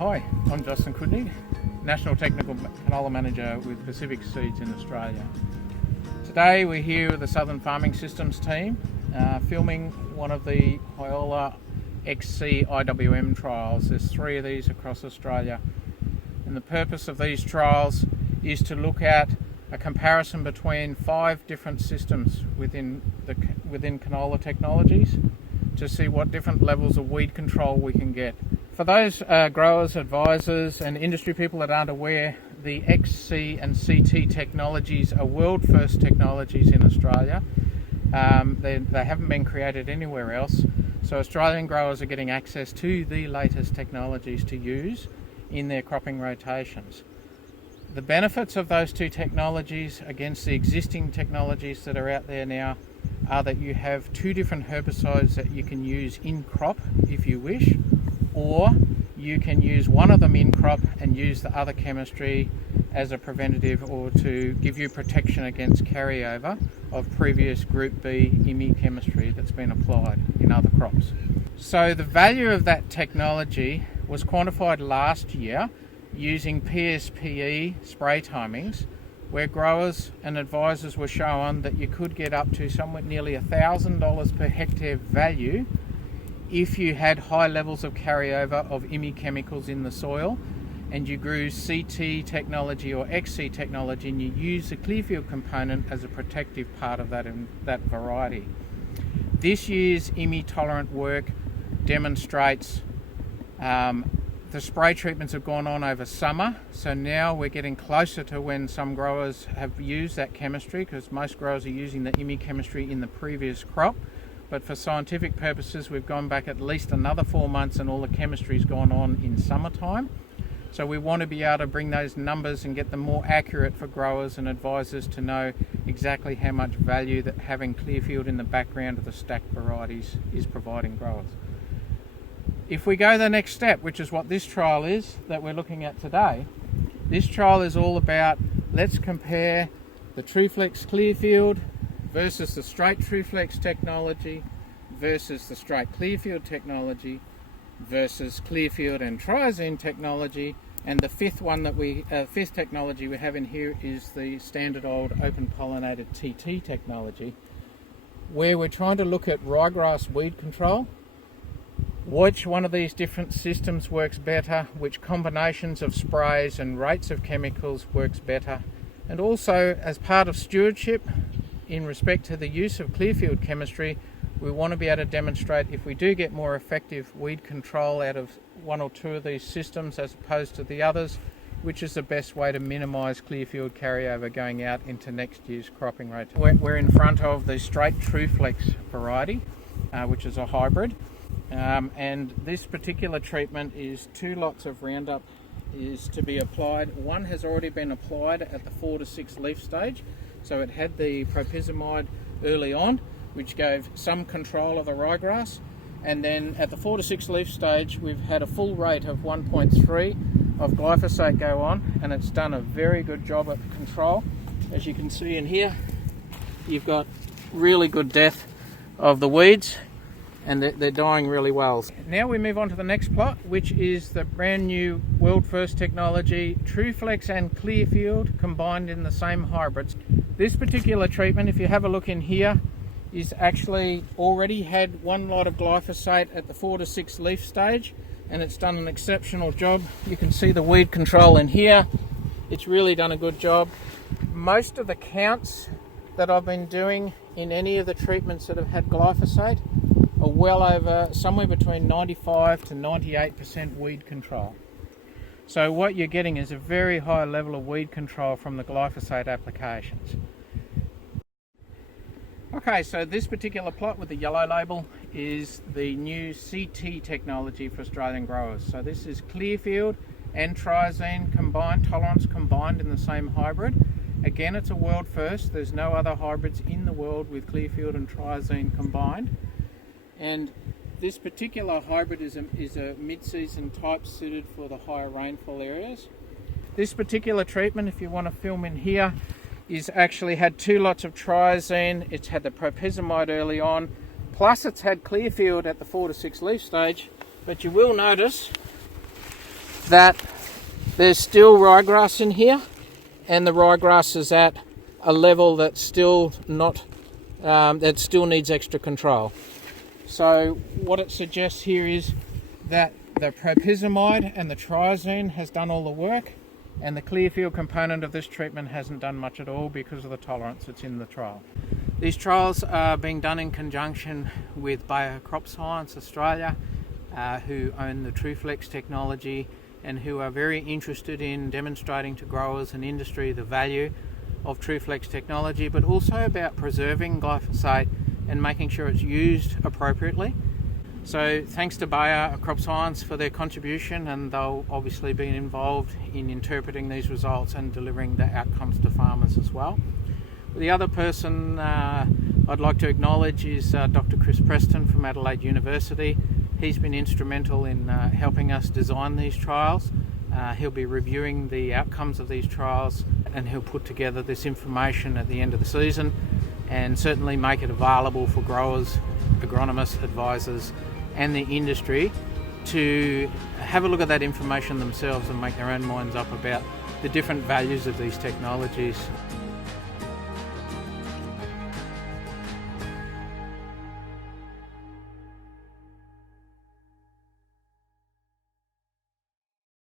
Hi, I'm Justin Kudney, National Technical Canola Manager with Pacific Seeds in Australia. Today we're here with the Southern Farming Systems team filming one of the Canola XC IWM trials. There's 3 of these across Australia, and the purpose of these trials is to look at a comparison between 5 different systems within canola technologies to see what different levels of weed control we can get. For those growers, advisors and industry people that aren't aware, the XC and CT technologies are world first technologies in Australia. They haven't been created anywhere else, so Australian growers are getting access to the latest technologies to use in their cropping rotations. The benefits of those 2 technologies against the existing technologies that are out there now are that you have 2 different herbicides that you can use in crop if you wish, or you can use one of them in crop and use the other chemistry as a preventative or to give you protection against carryover of previous Group B IMI chemistry that's been applied in other crops. So the value of that technology was quantified last year using PSPE spray timings, where growers and advisors were shown that you could get up to somewhat nearly $1,000 per hectare value if you had high levels of carryover of IMI chemicals in the soil and you grew CT technology or XC technology and you use the Clearfield component as a protective part of that variety. This year's IMI tolerant work demonstrates the spray treatments have gone on over summer, so now we're getting closer to when some growers have used that chemistry, because most growers are using the IMI chemistry in the previous crop. But for scientific purposes, we've gone back at least another 4 months and all the chemistry's gone on in summertime. So we want to be able to bring those numbers and get them more accurate for growers and advisors to know exactly how much value that having Clearfield in the background of the stacked varieties is providing growers. If we go the next step, which is what this trial is that we're looking at today, this trial is all about, let's compare the TrueFlex Clearfield versus the straight TrueFlex technology versus the straight Clearfield technology versus Clearfield and triazine technology, and the fifth technology we have in here is the standard old open pollinated TT technology, where we're trying to look at ryegrass weed control. Which one of these different systems works better, which combinations of sprays and rates of chemicals works better, and also as part of stewardship in respect to the use of Clearfield chemistry, we want to be able to demonstrate if we do get more effective weed control out of 1 or 2 of these systems as opposed to the others, which is the best way to minimise Clearfield carryover going out into next year's cropping rate. We're in front of the straight TrueFlex variety, which is a hybrid. And this particular treatment is 2 lots of Roundup is to be applied. One has already been applied at the 4 to 6 leaf stage, so it had the propyzamide early on, which gave some control of the ryegrass, and then at the 4 to 6 leaf stage we've had a full rate of 1.3 of glyphosate go on, and it's done a very good job at control. As you can see in here, you've got really good death of the weeds, and they're dying really well. Now we move on to the next plot, which is the brand new world first technology, TrueFlex and Clearfield combined in the same hybrids. This particular treatment, if you have a look in here, is actually already had 1 lot of glyphosate at the 4 to 6 leaf stage, and it's done an exceptional job. You can see the weed control in here. It's really done a good job. Most of the counts that I've been doing in any of the treatments that have had glyphosate are well over somewhere between 95 to 98% weed control. So what you're getting is a very high level of weed control from the glyphosate applications. Okay, so this particular plot with the yellow label is the new CT technology for Australian growers. So this is Clearfield and triazine combined, tolerance combined in the same hybrid. Again, it's a world first. There's no other hybrids in the world with Clearfield and triazine combined. And this particular hybrid is a mid-season type suited for the higher rainfall areas. This particular treatment, if you want to film in here, is actually had 2 lots of triazine. It's had the propyzamide early on, plus it's had Clearfield at the 4 to 6 leaf stage. But you will notice that there's still ryegrass in here, and the ryegrass is at a level that's still not, that still needs extra control. So what it suggests here is that the propyzamide and the triazine has done all the work, and the Clearfield component of this treatment hasn't done much at all because of the tolerance that's in the trial. These trials are being done in conjunction with Bayer Crop Science Australia, who own the TruFlex technology and who are very interested in demonstrating to growers and industry the value of TruFlex technology, but also about preserving glyphosate and making sure it's used appropriately. So thanks to Bayer Crop Science for their contribution, and they'll obviously be involved in interpreting these results and delivering the outcomes to farmers as well. The other person I'd like to acknowledge is Dr. Chris Preston from Adelaide University. He's been instrumental in helping us design these trials. He'll be reviewing the outcomes of these trials, and he'll put together this information at the end of the season and certainly make it available for growers, agronomists, advisors and the industry to have a look at that information themselves and make their own minds up about the different values of these technologies.